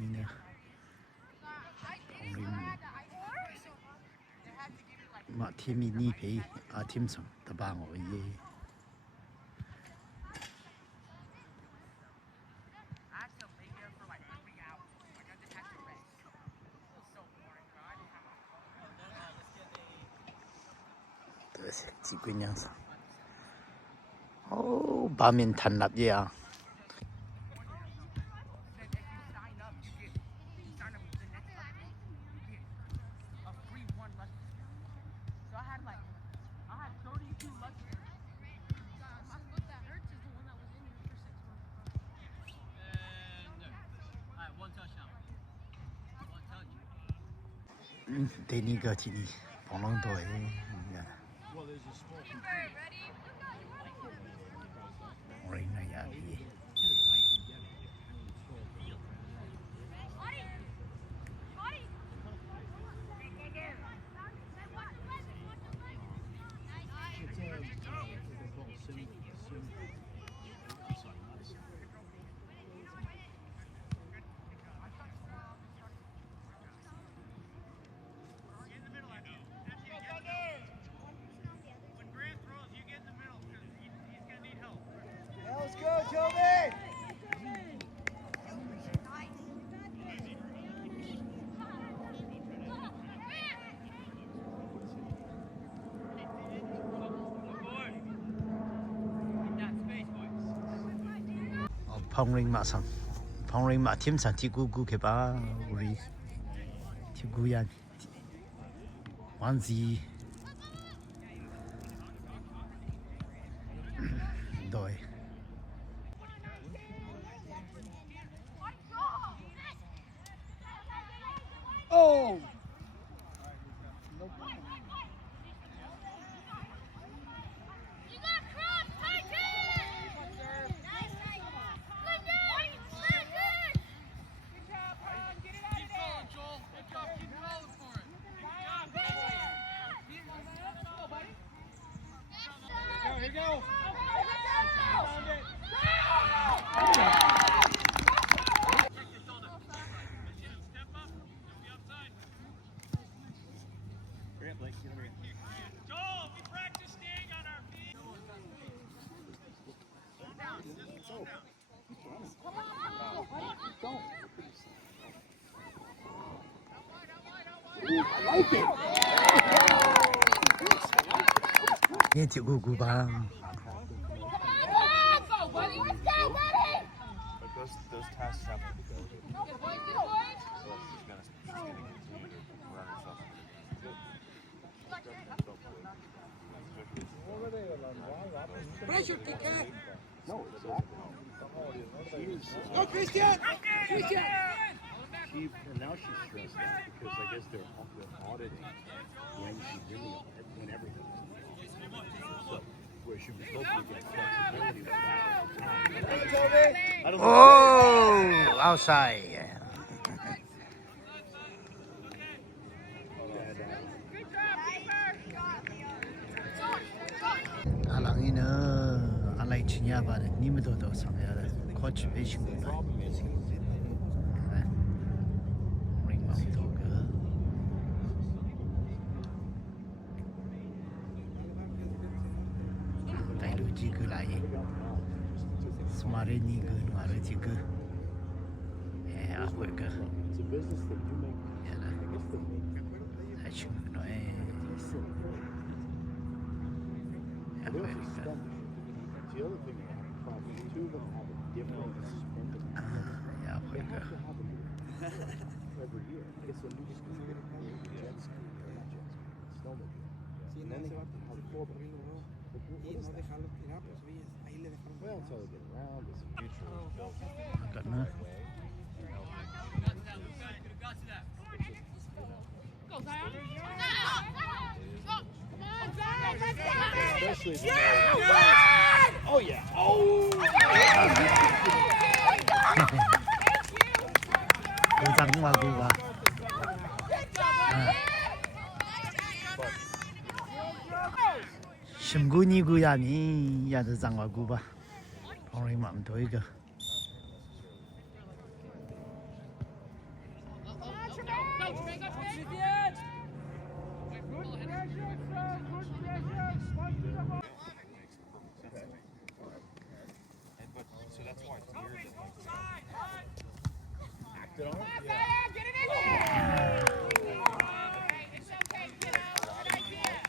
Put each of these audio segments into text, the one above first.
Nina. Ma team ni pay a team song the bang or ye. There's a Guineans. Oh, Bamin Tan up, yeah. They need go to the Long Toy. Ring a yabby. Let's go, Toby! Pong ring ma sang. Pong ring ma team sang ti gu ke ba uri. Ti gu yan. Wan zi. Doi. Oh! Here you go. Joel, we practice staying on our feet. I like it. Nghe ti gu gu ba. But those tasks have to be done. So she's gonna continue to run herself. Pressure kicker. No, exactly. Go, Christian! Christian! And now she's stressed out because I guess they're auditing when everything is so where she was supposed to get flexibility with that. I don't know. Oh, outside. Alangina, I like Chinya, but Nimido does some other coach vision. Ring mom toga. Tailu Jigu Lai. Smareni good, Marati good. Yeah, I work. It's a business that you make. Yeah, I should know. The other thing I have a problem. The two of them have a different spending. Yeah, I They work. have to have them every year. It's a new school, jet ski, or not jet ski, snowmobile. And then they have to have four by fours. But what is that? Well, until they get around, it's a future built Got no. especially if oh yeah. Oh! Gu zang wa gu wa. Shim gu ni gu ya ni ya de zang wa gu ba. Pong ring mam to cái. So that's why it's weird that like Acted on it? Yeah. Get it in there! It's okay, kiddo. Good idea.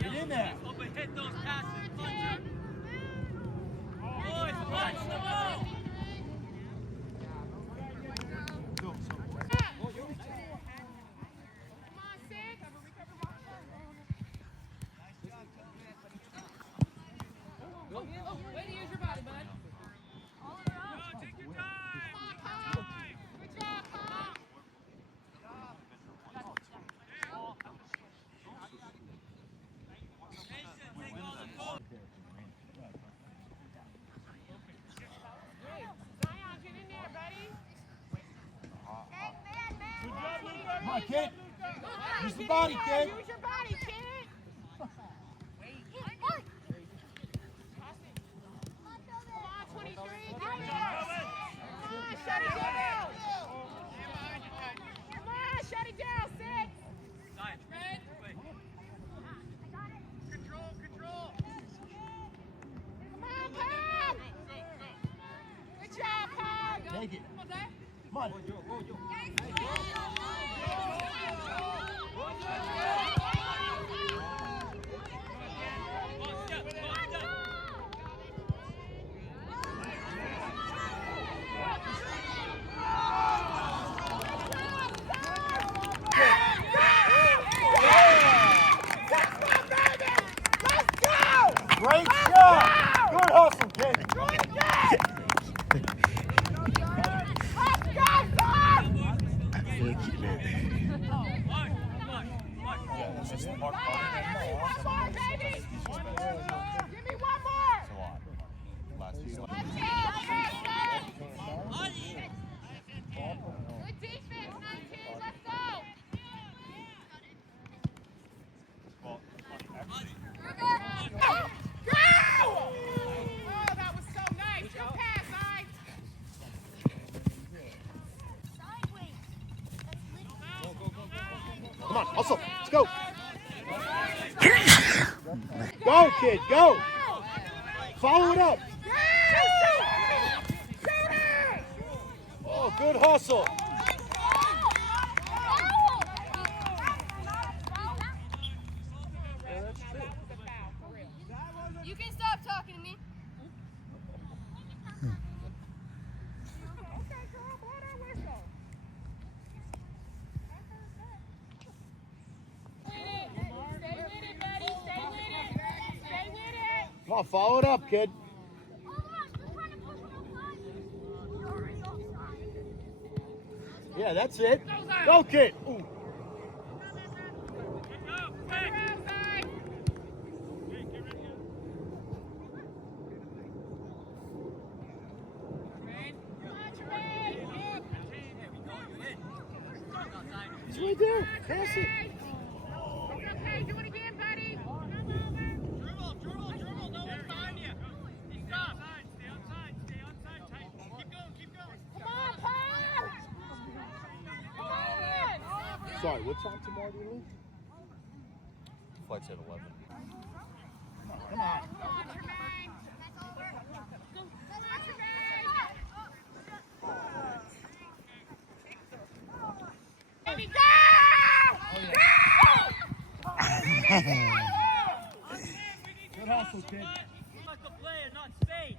Get in there. Overhit those passes. Punch it. Boys, punch the ball. Way to use your body, bud. Go, take your time. Good job, Paul. Take all the focus. Zion, get in there, buddy. Come on, kid. Use the body, kid. Use your body, kid. Come on, 23. Come on, shut it down. Come on, shut it down, 6. Side. Wait. Control. Come on, Paul. Good job, Paul. Take it. Come on. Great shot. Good hustle, kid. it's just part Give me one more. a lot. Last few Good defense, 19. Let's go. well, actually, Go! Oh, that was so nice. Good pass, Ike. Come on, hustle. Let's go. Go, kid, go. Follow it up. Oh, good hustle. You can stop talking to me. Okay, girl, blow that whistle. Stay with it, buddy. Stay with it. Stay with it. Come on, follow it up, kid. Yeah, that's it. Go, kid. Ooh. Go, quick. Outside. He's right there. Pass it. Okay, do it again, buddy. Dribble. No one's behind you. Stop. Stay on side. Tight. Keep going. Come on, Paul. Come on. Sorry, what time tomorrow do you leave? flight's at 11. Come on. Come on, Tremaine. Come on, Tremaine. Baby, go! Good hustle, kid. Let the player, not space.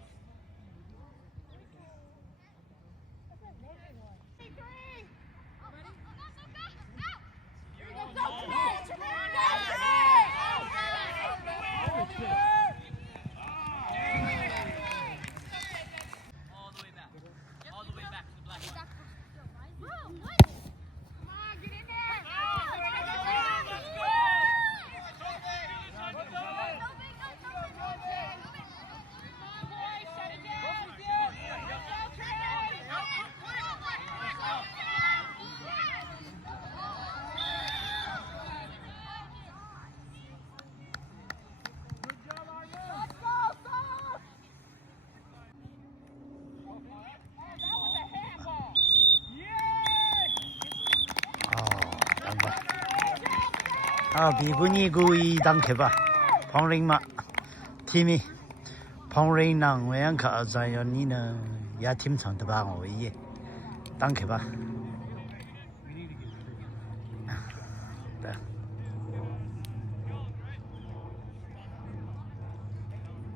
All the way back to the black line. Come on, get in there. Let's go. 아 비군이 구이 당해봐 펑링마 팀이 펑링낭 외양카 자연이는 야팀 선대방 오이에 당해봐